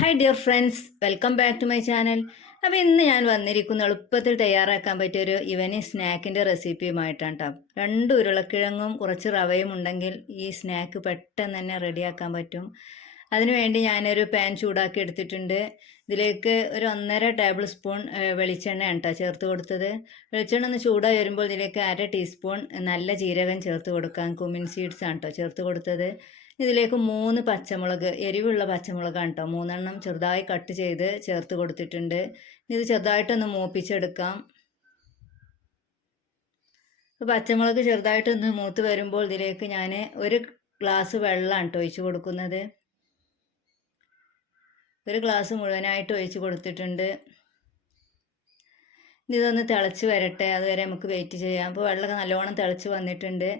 Hi dear friends welcome back to my channel അപ്പോൾ ഇന്ന് ഞാൻ വന്നിരിക്കുന്ന എളുപ്പത്തിൽ തയ്യാറാക്കാൻ പറ്റിയ ഒരു ഇവനിങ് സ്നാക്കിന്റെ റെസിപ്പിയുമായിട്ടാണ് കേട്ടോ രണ്ട് ഉരുളക്കിഴങ്ങും കുറച്ച് റവയും ഉണ്ടെങ്കിൽ ഈ സ്നാക്ക് പെട്ടെന്ന് തന്നെ റെഡിയാക്കാൻ പറ്റും. അതിനുവേണ്ടി ഞാനൊരു പാൻ ചൂടാക്കി എടുത്തിട്ടുണ്ട്. ഇതിലേക്ക് ഒരു ഒന്നര ടേബിൾ സ്പൂൺ വെളിച്ചെണ്ണയാണ് കേട്ടോ ചേർത്ത് കൊടുത്തത്. വെളിച്ചെണ്ണ ഒന്ന് ചൂടായി വരുമ്പോൾ ഇതിലേക്ക് അര ടീസ്പൂൺ നല്ല ജീരകം ചേർത്ത് കൊടുക്കാം. കുമിൻ സീഡ്സ് ആണ് കേട്ടോ ചേർത്ത് കൊടുത്തത്. ഇതിലേക്ക് മൂന്ന് പച്ചമുളക് എരിവുള്ള പച്ചമുളകാണ് കേട്ടോ മൂന്നെണ്ണം ചെറുതായി കട്ട് ചെയ്ത് ചേർത്ത് കൊടുത്തിട്ടുണ്ട്. ഇത് ചെറുതായിട്ടൊന്ന് മൂപ്പിച്ചെടുക്കാം. പച്ചമുളക് ചെറുതായിട്ടൊന്ന് മൂത്ത് വരുമ്പോൾ ഇതിലേക്ക് ഞാൻ ഒരു ഗ്ലാസ് വെള്ളമാണ് ഒഴിച്ച് കൊടുക്കുന്നത്. ഒരു ഗ്ലാസ് മുഴുവനായിട്ട് ഒഴിച്ച് കൊടുത്തിട്ടുണ്ട്. ഇതൊന്ന് തിളച്ച് വരട്ടെ അതുവരെ നമുക്ക് വെയിറ്റ് ചെയ്യാം. അപ്പോൾ വെള്ളമൊക്കെ നല്ലോണം തിളച്ച് വന്നിട്ടുണ്ട്.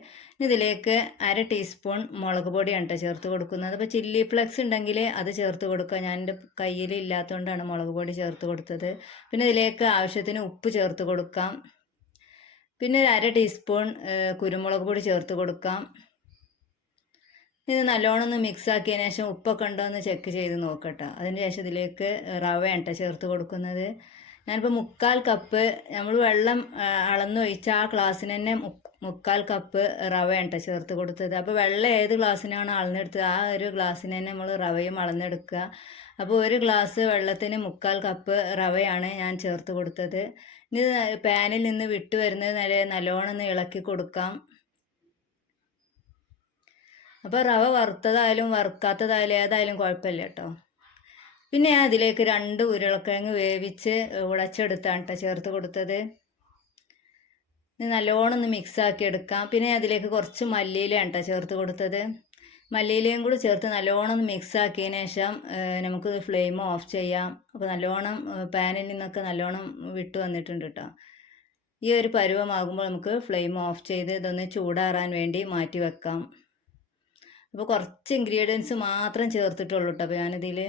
ഇതിലേക്ക് അര ടീസ്പൂൺ മുളക് പൊടിയാണ് കേട്ടോ ചേർത്ത് കൊടുക്കുന്നത്. അപ്പോൾ ചില്ലി ഫ്ലെക്സ് ഉണ്ടെങ്കിൽ അത് ചേർത്ത് കൊടുക്കുക. ഞാൻ എന്റെ കയ്യിൽ ഇല്ലാത്തതുകൊണ്ടാണ് മുളക് പൊടി ചേർത്ത് കൊടുത്തത്. പിന്നെ ഇതിലേക്ക് ആവശ്യത്തിന് ഉപ്പ് ചേർത്ത് കൊടുക്കാം. പിന്നെ ഒരു അര ടീസ്പൂൺ കുരുമുളക് പൊടി ചേർത്ത് കൊടുക്കാം. ഇത് നല്ലോണം ഒന്ന് മിക്സ് ആക്കിയതിന് ശേഷം ഉപ്പൊക്കെ ഉണ്ടോ എന്ന് ചെക്ക് ചെയ്ത് നോക്കട്ടോ അതിന് ശേഷം ഇതിലേക്ക് റവയാണ് കേട്ടോ ചേർത്ത് കൊടുക്കുന്നത്. ഞാനിപ്പോൾ മുക്കാൽ കപ്പ് നമ്മൾ വെള്ളം അളന്ന് അളന്നൊഴിച്ച ആ ഗ്ലാസ്സിന് തന്നെ മുക്ക് മുക്കാൽ കപ്പ് റവയാണ് കേട്ടോ ചേർത്ത് കൊടുത്തത്. അപ്പോൾ വെള്ളം ഏത് ഗ്ലാസ്സിനാണ് അളന്നെടുത്തത് ആ ഒരു ഗ്ലാസ്സിന് തന്നെ നമ്മൾ റവയും അളന്നെടുക്കുക അപ്പോൾ ഒരു ഗ്ലാസ് വെള്ളത്തിന് മുക്കാൽ കപ്പ് റവയാണ് ഞാൻ ചേർത്ത് കൊടുത്തത്. ഇനി പാനിൽ നിന്ന് വിട്ട് വരുന്നത് നല്ല നല്ലോണം ഇളക്കി കൊടുക്കാം. അപ്പോൾ റവ വറുത്തതായാലും വറുക്കാത്തതായാലും ഏതായാലും കുഴപ്പമില്ല കേട്ടോ പിന്നെ ഞാൻ അതിലേക്ക് രണ്ട് ഉരുളക്കിഴങ്ങ് വേവിച്ച് ഉടച്ചെടുത്താണ് കേട്ടോ ചേർത്ത് കൊടുത്തത്. നല്ലോണം ഒന്ന് മിക്സ് ആക്കി എടുക്കാം. പിന്നെ അതിലേക്ക് കുറച്ച് മല്ലിയിലയാണ് കേട്ടോ ചേർത്ത് കൊടുത്തത്. മല്ലിയിലയും കൂടി ചേർത്ത് നല്ലോണം ഒന്ന് മിക്സ് ആക്കിയതിന് ശേഷം നമുക്ക് ഫ്ലെയിം ഓഫ് ചെയ്യാം. അപ്പോൾ നല്ലോണം പാനിൽ നിന്നൊക്കെ നല്ലോണം വിട്ട് വന്നിട്ടുണ്ട് കേട്ടോ ഈ ഒരു പരുവമാകുമ്പോൾ നമുക്ക് ഫ്ലെയിം ഓഫ് ചെയ്ത് ഇതൊന്ന് ചൂടാറാൻ വേണ്ടി മാറ്റി വെക്കാം. അപ്പോൾ കുറച്ച് ഇൻഗ്രീഡിയൻസ് മാത്രം ചേർത്തിട്ടുള്ളൂ കേട്ടോ അപ്പോൾ ഞാനിതിൽ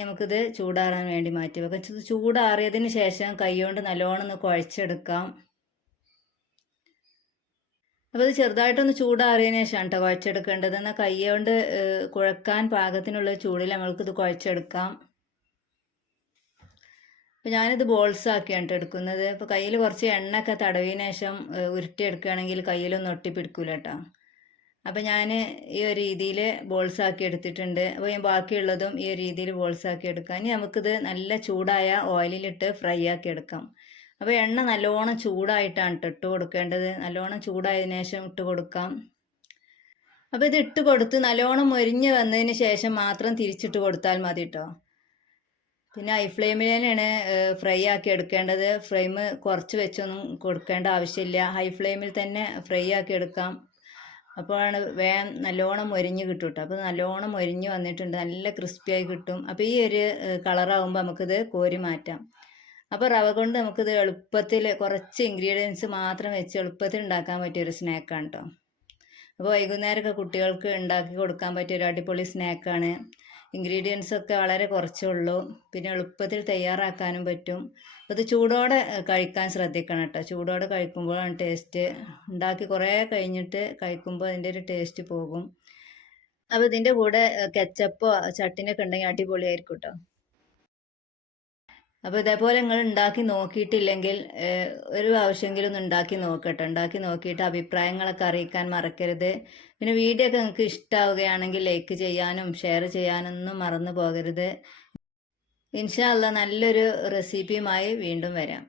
നമുക്കിത് ചൂടാറാൻ വേണ്ടി മാറ്റി വെക്കാം ഇത് ചൂടാറിയതിന് ശേഷം കൈകൊണ്ട് നല്ലോണം ഒന്ന് കുഴച്ചെടുക്കാം. അപ്പോൾ ഇത് ചെറുതായിട്ടൊന്ന് ചൂടാറിയതിന് ശേഷമാണ് കേട്ടോ കുഴച്ചെടുക്കേണ്ടത്. എന്നാൽ കൈകൊണ്ട് കുഴക്കാൻ പാകത്തിനുള്ള ചൂടിൽ നമ്മൾക്കിത് കുഴച്ചെടുക്കാം. അപ്പോൾ ഞാനിത് ബോൾസ് ആക്കിയാണ് എടുക്കുന്നത്. അപ്പോൾ കയ്യിൽ കുറച്ച് എണ്ണ ഒക്കെ തടവിന് ശേഷം ഉരുട്ടിയെടുക്കുകയാണെങ്കിൽ കയ്യിലൊന്നും ഒട്ടിപ്പിടിക്കൂല കേട്ടോ അപ്പോൾ ഞാൻ ഈ ഒരു രീതിയിൽ ബോൾസ് ആക്കി എടുത്തിട്ടുണ്ട്. അപ്പോൾ ഞാൻ ബാക്കിയുള്ളതും ഈ ഒരു രീതിയിൽ ബോൾസ് ആക്കി എടുക്കാം. ഇനി നമുക്കിത് നല്ല ചൂടായ ഓയിലിലിട്ട് ഫ്രൈ ആക്കി എടുക്കാം. അപ്പോൾ എണ്ണ നല്ലോണം ചൂടായിട്ടാണ് കേട്ടോ ഇട്ട് കൊടുക്കേണ്ടത്. നല്ലോണം ചൂടായതിനു ശേഷം ഇട്ട് കൊടുക്കാം. അപ്പോൾ ഇത് ഇട്ട് കൊടുത്ത് നല്ലോണം മൊരിഞ്ഞ് വന്നതിന് ശേഷം മാത്രം തിരിച്ചിട്ട് കൊടുത്താൽ മതി കേട്ടോ പിന്നെ ഹൈ ഫ്ലെയിമിൽ തന്നെയാണ് ഫ്രൈ ആക്കി എടുക്കേണ്ടത്. ഫ്ലെയിം കുറച്ച് വെച്ചൊന്നും കൊടുക്കേണ്ട ആവശ്യമില്ല. ഹൈ ഫ്ലെയിമിൽ തന്നെ ഫ്രൈ ആക്കി എടുക്കാം. അപ്പോഴാണ് വേഗം നല്ലോണം മൊരിഞ്ഞ് കിട്ടും കേട്ടോ അപ്പോൾ നല്ലോണം മൊരിഞ്ഞ് വന്നിട്ടുണ്ട്. നല്ല ക്രിസ്പിയായി കിട്ടും. അപ്പോൾ ഈ ഒരു കളറാകുമ്പോൾ നമുക്കിത് കോരി മാറ്റാം. അപ്പോൾ റവ കൊണ്ട് നമുക്കിത് എളുപ്പത്തിൽ കുറച്ച് ഇൻഗ്രീഡിയൻസ് മാത്രം വെച്ച് എളുപ്പത്തിൽ ഉണ്ടാക്കാൻ പറ്റിയ ഒരു സ്നാക്കാണ് കേട്ടോ അപ്പോൾ വൈകുന്നേരമൊക്കെ കുട്ടികൾക്ക് ഉണ്ടാക്കി കൊടുക്കാൻ പറ്റിയ ഒരു അടിപൊളി സ്നാക്കാണ് ഇൻഗ്രീഡിയൻസ് ഒക്കെ വളരെ കുറച്ചേ ഉള്ളൂ. പിന്നെ എളുപ്പത്തിൽ തയ്യാറാക്കാനും പറ്റും. അത് ചൂടോടെ കഴിക്കാൻ ശ്രദ്ധിക്കണം കേട്ടോ. ചൂടോടെ കഴിക്കുമ്പോഴാണ് ടേസ്റ്റ് ഉണ്ടാക്കി കുറേ കഴിഞ്ഞിട്ട് കഴിക്കുമ്പോൾ അതിന്റെ ഒരു ടേസ്റ്റ് പോകും. അപ്പോൾ ഇതിന്റെ കൂടെ കെച്ചപ്പോ ചട്ടിനൊക്കെ ഉണ്ടെങ്കിൽ അടിപൊളിയായിരിക്കും കേട്ടോ. അപ്പോൾ ഇതേപോലെ നിങ്ങൾ ഉണ്ടാക്കി നോക്കിയിട്ടില്ലെങ്കിൽ ഒരു ആവശ്യമെങ്കിലും ഒന്ന് ഉണ്ടാക്കി നോക്കട്ടെ. ഉണ്ടാക്കി നോക്കിയിട്ട് അഭിപ്രായങ്ങളൊക്കെ അറിയിക്കാൻ മറക്കരുത്. പിന്നെ വീഡിയോ ഒക്കെ നിങ്ങൾക്ക് ഇഷ്ടമാവുകയാണെങ്കിൽ ലൈക്ക് ചെയ്യാനും ഷെയർ ചെയ്യാനൊന്നും മറന്നു പോകരുത്. ഇൻഷാ അല്ലാ നല്ലൊരു റെസിപ്പിയുമായി വീണ്ടും വരാം.